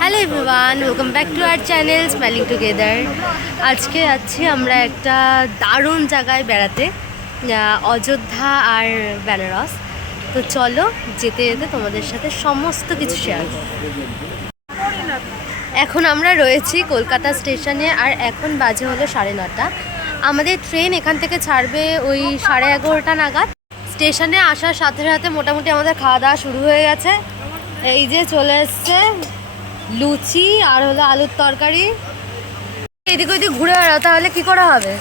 Hello everyone, welcome back to our channel smiling together. আজকে যাচ্ছি আমরা একটা দারুণ জায়গায় বেড়াতে, অযোধ্যা আর বেনারস। তো চলো যেতে যেতে তোমাদের সাথে সমস্ত কিছু শেয়ার করব। এখন আমরা রয়েছি কলকাতা স্টেশনে, আর এখন বাজে হলো 9:30। আমাদের ট্রেন এখান থেকে ছাড়বে ওই 11:30 নাগাদ। স্টেশনে আসার সাথে সাথে মোটামুটি আমাদের খাওয়া দাওয়া শুরু হয়ে গেছে। এই যে চলে এসছে লুচি আর হলো আলুর তরকারি। এদিক ওইদিক ঘুরে বেড়াও, তাহলে কি করা হবে?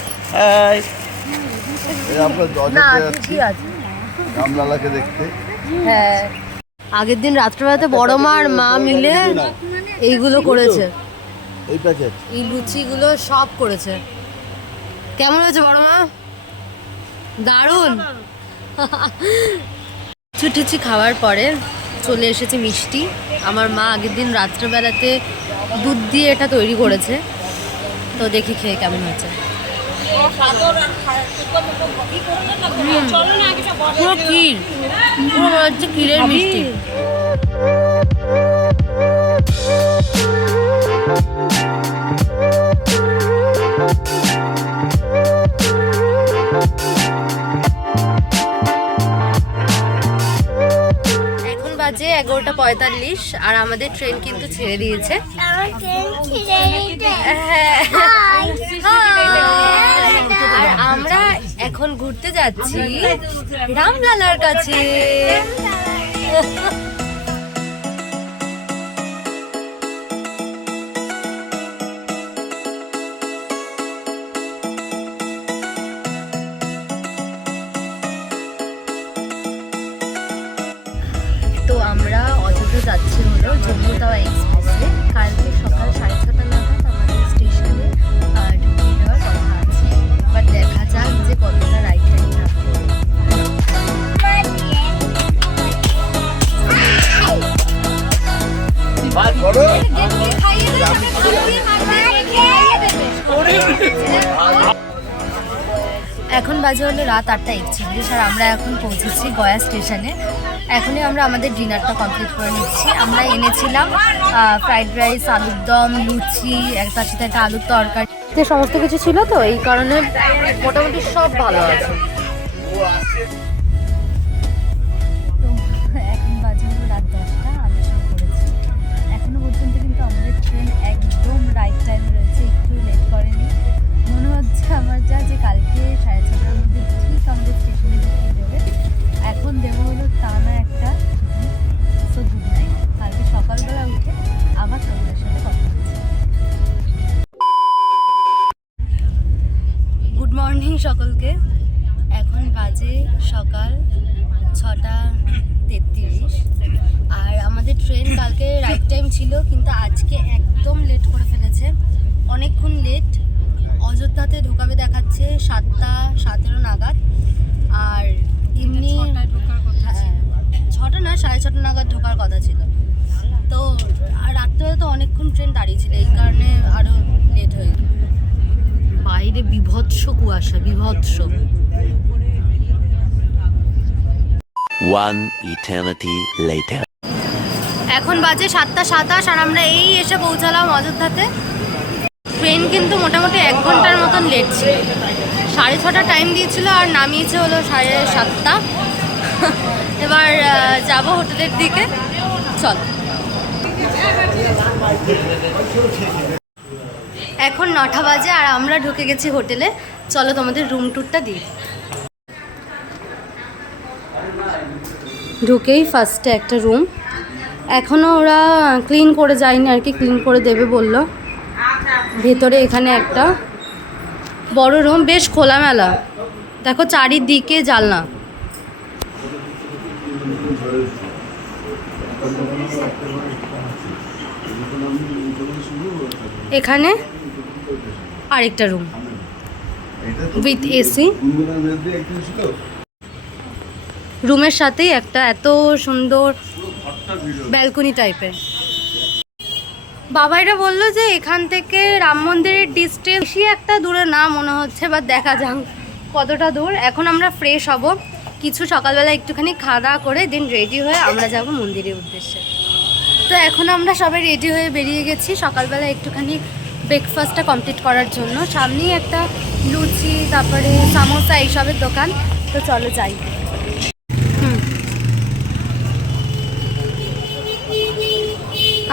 হ্যাঁ, আগের দিন রাত্রেবেলাতে বড় মা আর মা মিলে এইগুলো করেছে, এই লুচিগুলো সব করেছে। কেমন হয়েছে বড় মা? দারুণ। লুচি খাওয়ার পরে চলে এসেছে মিষ্টি। আমার মা আগের দিন রাত্রেবেলাতে দুধ দিয়ে এটা তৈরি করেছে, তো দেখি খেয়ে কেমন হয়েছে। পুরো ক্ষীর, পুরো মনে হচ্ছে ক্ষীরের মিষ্টি। বাজে 11:45 আর আমাদের ট্রেন কিন্তু ছেড়ে দিয়েছে। আর আমরা এখন ঘুরতে যাচ্ছি রামলালার কাছে। তো আমরা অযোধ্যা যাচ্ছি হলো জম্মু তাওয়া এক্সপ্রেসে। কালকে সকাল 6:30 নাগাদ আমাদের স্টেশনে ঢুকে যাওয়ার কথা আছে। এবার দেখা যাক যে কতটা রাইট টাইম থাকবে। এখন বাজে হলো রাত 8:41 আর আমরা এখন পৌঁছেছি গয়া স্টেশনে। এখনই আমরা আমাদের ডিনারটা কমপ্লিট করে নিচ্ছি। আমরা এনেছিলাম ফ্রাইড রাইস, আলুর দম, লুচি, তার সাথে একটা আলুর তরকারি, সমস্ত কিছু ছিল। তো এই কারণে মোটামুটি সব ভালো আছে। তো এখন বাজে হলো রাত 10টা, আমি শুরু করেছি। এখনো পর্যন্ত কিন্তু আমাদের ট্রেন একদম রাইট টাইমে রয়েছে, একটু লেট করেনি। মনে হচ্ছে আমার যে কালকে 6:30টার মধ্যে ঠিক আমাদের স্টেশনে ঢুকিয়ে দেবে। এখন দেবো হলো টানা একটা গুড নাইট। কালকে সকালবেলা উঠে আবার তোমাদের সাথে কথা হচ্ছে। গুড মর্নিং সকলকে। এখন বাজে সকাল 6:33 আর আমাদের ট্রেন কালকে রাইট টাইম ছিল, কিন্তু আজকে একদম লেট করে ফেলেছে, অনেকক্ষণ লেট। অযোধ্যাতে ঢোকাবে দেখাচ্ছে 7:17 নাগাদ, আর এমনি 6টা না 6:30 নাগাদ ঢোকার কথা ছিল। তো আর রাত্রে তো অনেকক্ষণ ট্রেন দাঁড়িয়ে ছিল, এই কারণে আরো লেট হয়ে গেল। বাইরে বিভৎস কুয়াশা, বিভৎস। One eternity later. এখন বাজে 7:27 আর আমরা এই এসে পৌঁছালাম অযোধ্যাতে। ট্রেন কিন্তু মোটামুটি 1 ঘন্টার মতন লেট ছিল। 6:30 টাইম দিয়েছিল আর নামিয়েছে হলো 7:30। এবার যাব হোটেলের দিকে, চল। এখন 9টা বাজে আর আমরা ঢুকে গেছি হোটেলে। চলো তোমাদের রুম ট্যুরটা দিই। ঢুকেই ফার্স্টে একটা রুম, এখনও ওরা ক্লিন করে যায়নি আর কি, ক্লিন করে দেবে বললো। ভেতরে এখানে একটা বড় রুম, বেশ খোলামেলা, দেখো চারিদিকে জানলা। এখানে আরেকটা রুম উইথ এসি। রুমের সাথেই একটা এত সুন্দর ব্যালকনি টাইপের। বাবাইরা বললো যে এখান থেকে রাম মন্দিরের ডিস্টেন্স বেশি একটা দূরে না মনে হচ্ছে, বা দেখা যাক কতটা দূর। এখন আমরা ফ্রেশ হব, কিছু সকালবেলা একটুখানি খাওয়া দাওয়া করে দেন রেডি হয়ে আমরা যাব মন্দিরের উদ্দেশ্যে। তো এখন আমরা সবাই রেডি হয়ে বেরিয়ে গেছি সকালবেলা একটুখানি ব্রেকফাস্টটা কমপ্লিট করার জন্য। সামনেই একটা লুচি তারপরে সামোসা এইসবের দোকান, তো চলো যাই।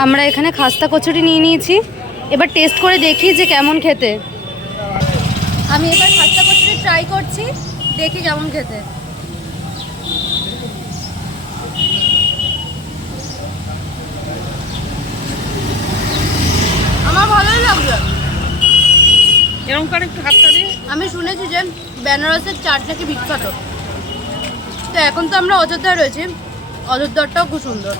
আমরা এখানে খাস্তা কচুরি নিয়ে নিয়েছি, এবার টেস্ট করে দেখি যে কেমন খেতে। আমি এবার খাস্তা কচুরি ট্রাই করছি, দেখি কেমন খেতে। আমার ভালোই লাগবে। এরকম করে একটু হাতটা দিয়ে। আমি শুনেছি যে বেনারসের চাট নাকি বিখ্যাত, তো এখন তো আমরা অযোধ্যায় রয়েছি, অযোধ্যাটাও খুব সুন্দর।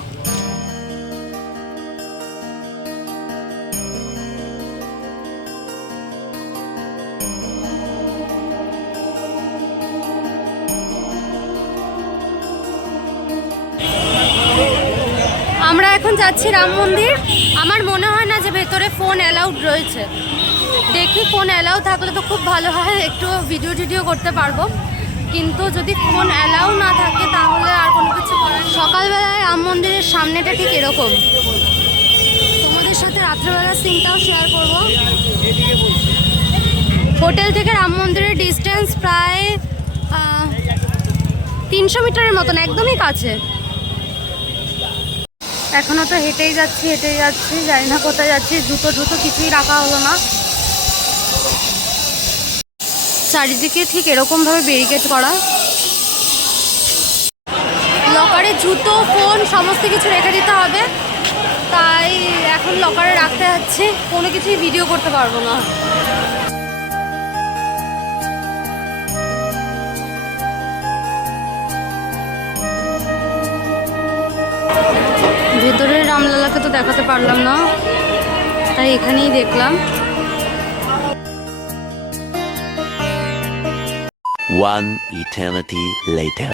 আমরা এখন যাচ্ছি রাম মন্দির। আমার মনে হয় না যে ভেতরে ফোন অ্যালাউড রয়েছে, দেখি ফোন অ্যালাউ থাকলে তো খুব ভালো হয়, একটু ভিডিও করতে পারবো, কিন্তু যদি ফোন অ্যালাউ না থাকে তাহলে আর কোনো কিছু করার। সকালবেলায় রাম মন্দিরের সামনেটা ঠিক এরকম, তোমাদের সাথে রাত্রেবেলার সিনটাও শেয়ার করবো। হোটেল থেকে রাম মন্দিরের ডিস্টেন্স প্রায় 300 মিটারের মতন, একদমই কাছে। এখনও তো হেঁটেই যাচ্ছি, জানি না কোথায় যাচ্ছি, জুতো কিছুই রাখা হলো না। চারিদিকে ঠিক এরকমভাবে ব্যারিকেড করা, লকারে জুতো ফোন সমস্ত কিছু রেখে দিতে হবে, তাই এখন লকারে রাখতে যাচ্ছি, কোনো কিছুই ভিডিও করতে পারবো না। ভেতরের রামলালাকে তো দেখাতে পারলাম না, তাই এখানেই দেখলাম। One eternity later.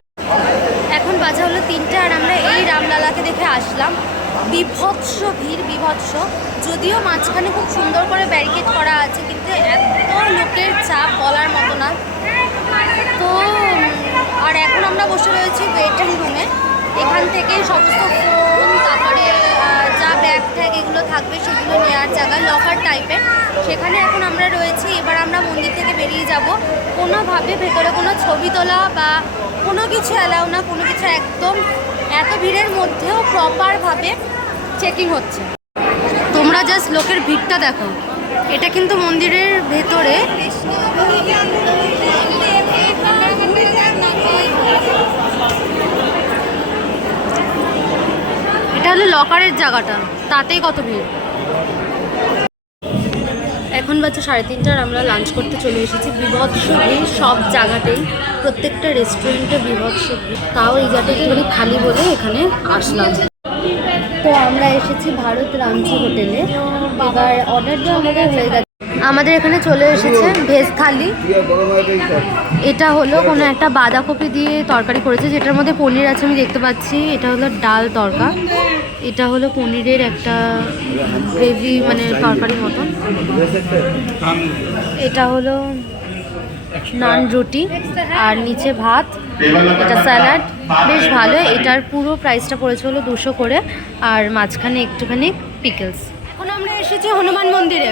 এখন বাজে হলো 3টে, আর আমরা এই রামলালাকে দেখে আসলাম। বিভৎস ভিড়, বিভৎস। যদিও মাঝখানে খুব সুন্দর করে ব্যারিকেড করা আছে, কিন্তু এত লোকের চাপ বলার মতো না। তো আর এখন আমরা বসে রয়েছি ওয়েটিং রুমে, এখান থেকে সমস্ত ফোন তারপরে যা ব্যাগ ট্যাগ এগুলো থাকবে সেগুলো নেওয়ার জায়গায় লকার টাইপের, সেখানে এখন আমরা রয়েছি। এবার আমরা মন্দির থেকে বেরিয়ে যাব। কোনোভাবে ভেতরে কোনো ছবি তোলা বা কোনো কিছু অ্যালাউ না, কোনো কিছু একদম। এত ভিড়ের মধ্যেও প্রপারভাবে চেকিং হচ্ছে। তোমরা জাস্ট লোকের ভিড়টা দেখো, এটা কিন্তু মন্দিরের ভেতরে। এটা হলো লকারের জায়গাটা, তাতেই কত ভিড়। এখন বাজে 3:30, আমরা লাঞ্চ করতে চলে এসেছি। বিভৎস ভিড় সব জায়গাতেই, প্রত্যেকটা রেস্টুরেন্টে বিভৎস ভিড়। তাও এই জায়গাটা একটুখানি খালি বলে এখানে আসলাম। তো আমরা এসেছি ভারত রামজি হোটেলে, এবার অর্ডার দেওয়া আমাদের হয়ে গেছে। আমাদের এখানে চলে এসেছে ভেজ থালি। এটা হলো কোনো একটা বাঁধাকপি দিয়ে তরকারি করেছে, যেটার মধ্যে পনির আছে আমি দেখতে পাচ্ছি। এটা হলো ডাল তরকা, এটা হলো পনিরের একটা গ্রেভি মানে তরকারির মতন। এটা হলো নান রুটি, আর নিচে ভাত, এটা স্যালাড, বেশ ভালো। এটার পুরো প্রাইসটা পড়েছে হলো 200 করে, আর মাঝখানে একটুখানি পিকলস। এখন আমরা এসেছি হনুমান মন্দিরে।